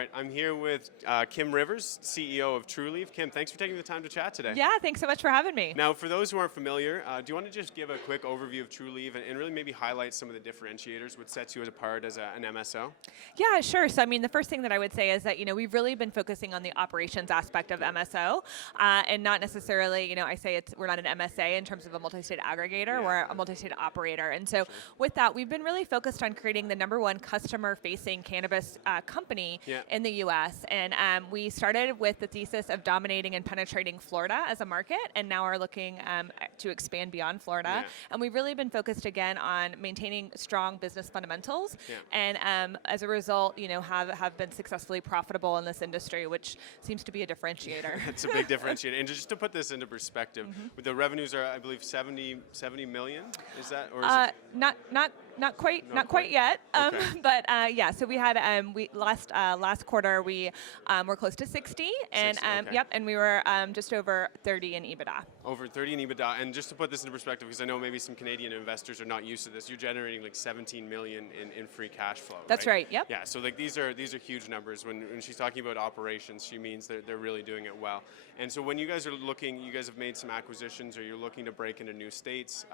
right, I'm here with Kim Rivers, CEO of Trulieve. Kim, thanks for taking the time to chat today. Yeah, thanks so much for having me. Now, for those who aren't familiar, do you want to just give a quick overview of Trulieve and really maybe highlight some of the differentiators, what sets you apart as an MSO? Yeah, sure. So, I mean, the first thing that I would say is that, we've really been focusing on the operations aspect of MSO and not necessarily, I say we're not an MSA in terms of a multi-state aggregator, we're a multi-state operator. And so with that, we've been really focused on creating the #1 customer-facing cannabis company in the U.S. And we started with the thesis of dominating and penetrating Florida as a market, and now are looking to expand beyond Florida. And we've really been focused again on maintaining strong business fundamentals, and as a result, have been successfully profitable in this industry, which seems to be a differentiator. It's a big differentiator. And just to put this into perspective, the revenues are, I believe, 70 million. Is that, or is it? Not quite yet. Okay. But yeah, so we had last quarter we were close to 60, and 60, okay. and we were just over 30 in EBITDA. Over 30 in EBITDA, and just to put this into perspective, because I know maybe some Canadian investors are not used to this, you're generating like 17 million in free cash flow. That's right. Yep. Yeah, so like these are huge numbers. When she's talking about operations, she means they're really doing it well. And so when you guys are looking, you guys have made some acquisitions, or you're looking to break into new states,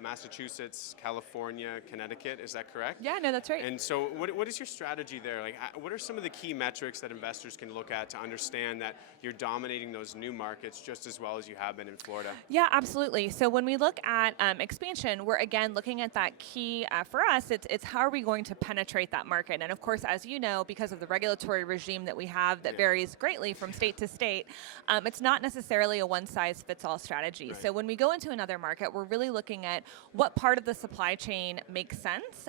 Massachusetts, California, Connecticut. Is that correct? Yeah, no, that's right. And so what is your strategy there? Like, what are some of the key metrics that investors can look at to understand that you're dominating those new markets just as well as you have been in Florida? Yeah, absolutely. So when we look at expansion, we're again looking at that key for us. It's how are we going to penetrate that market? And of course, as you know, because of the regulatory regime that we have that varies greatly from state to state, it's not necessarily a one-size-fits-all strategy. Right. So when we go into another market, we're really looking at what part of the supply chain makes sense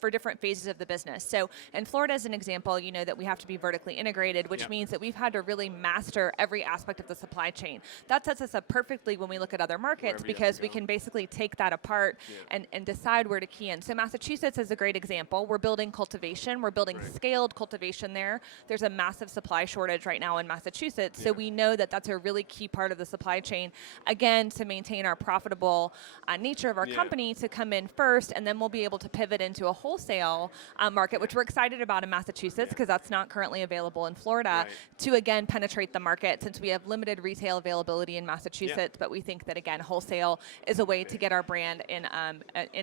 for different phases of the business. So in Florida, as an example, that we have to be vertically integrated, which means that we've had to really master every aspect of the supply chain. That sets us up perfectly when we look at other markets, because we can basically take that apart and decide where to key in. So Massachusetts is a great example. We're building cultivation. We're building scaled cultivation there. There's a massive supply shortage right now in Massachusetts. So we know that that's a really key part of the supply chain, again, to maintain our profitable nature of our company, to come in first, and then we'll be able to pivot into a wholesale market, which we're excited about in Massachusetts, because that's not currently available in Florida, to again penetrate the market, since we have limited retail availability in Massachusetts, but we think that again wholesale is a way to get our brand in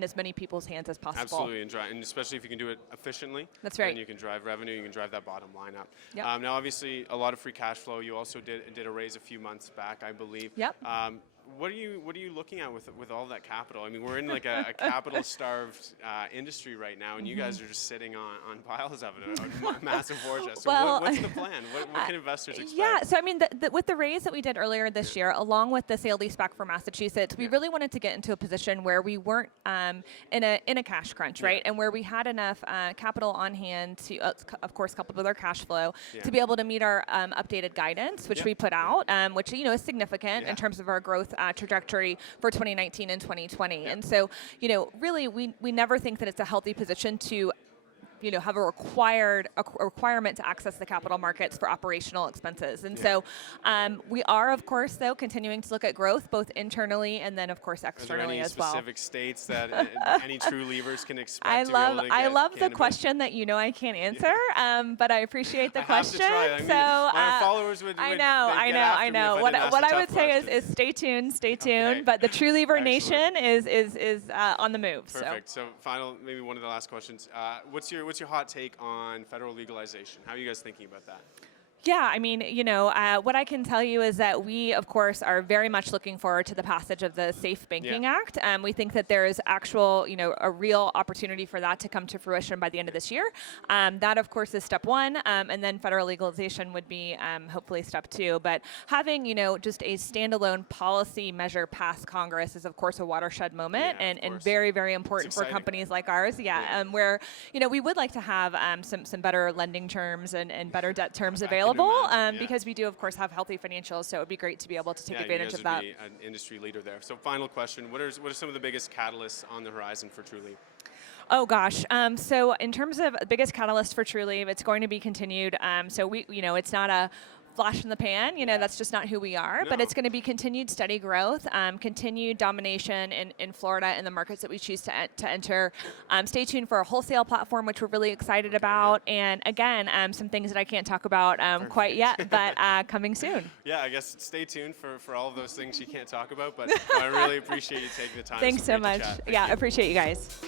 as many people's hands as possible. Absolutely, and especially if you can do it efficiently. That's right. And you can drive revenue, you can drive that bottom line up. Yep. Now, obviously, a lot of free cash flow. You also did a raise a few months back, I believe. Yep. What are you looking at with all that capital? I mean, we're in like a capital-starved industry right now, and you guys are just sitting on piles of it, a massive war chest. So well, what's the plan? What can investors expect? Yeah, so I mean, with the raise that we did earlier this year, along with the sale leaseback for Massachusetts, we really wanted to get into a position where we weren't in a cash crunch, right? And where we had enough capital on hand to, of course, coupled with our cash flow, to be able to meet our updated guidance, which we put out, which is significant in terms of our growth trajectory for 2019 and 2020. And so, really, we never think that it's a healthy position to have a requirement to access the capital markets for operational expenses. And so we are, of course, though, continuing to look at growth, both internally and then, of course, externally as well. Are there any specific states that any Trulievers can expect I to be able to get love the cannabis? question that I can't answer, but I appreciate the question. I have to try. I mean, my followers would I know. What I would say is stay tuned. Okay. But the Truleaver Nation is on the move. Perfect. So final, maybe one of the last questions. What's your hot take on federal legalization? How are you guys thinking about that? Yeah, I mean, what I can tell you is that we, of course, are very much looking forward to the passage of the Safe Banking Act. We think that there is actual, a real opportunity for that to come to fruition by the end of this year. That, of course, is step one, and then federal legalization would be hopefully step two. But having, just a standalone policy measure pass Congress is, of course, a watershed moment, and very, very important for companies like ours. Where, we would like to have some better lending terms and better debt terms available. Because we do, of course, have healthy financials, so it would be great to be able to take advantage of that. You guys would be an industry leader there. So final question, what are some of the biggest catalysts on the horizon for Trulieve? Oh gosh. So in terms of biggest catalyst for Trulieve, it's going to be continued. So we, it's not a flash in the pan. You know, that's just not who we are. No. But it's going to be continued steady growth, continued domination in Florida and the markets that we choose to enter. Stay tuned for a wholesale platform, which we're really excited about. And again, some things that I can't talk about quite yet, but coming soon. Yeah, I guess stay tuned for all of those things you can't talk about. But I really appreciate you taking the time. Thanks so much. Thank Yeah, you. appreciate you guys.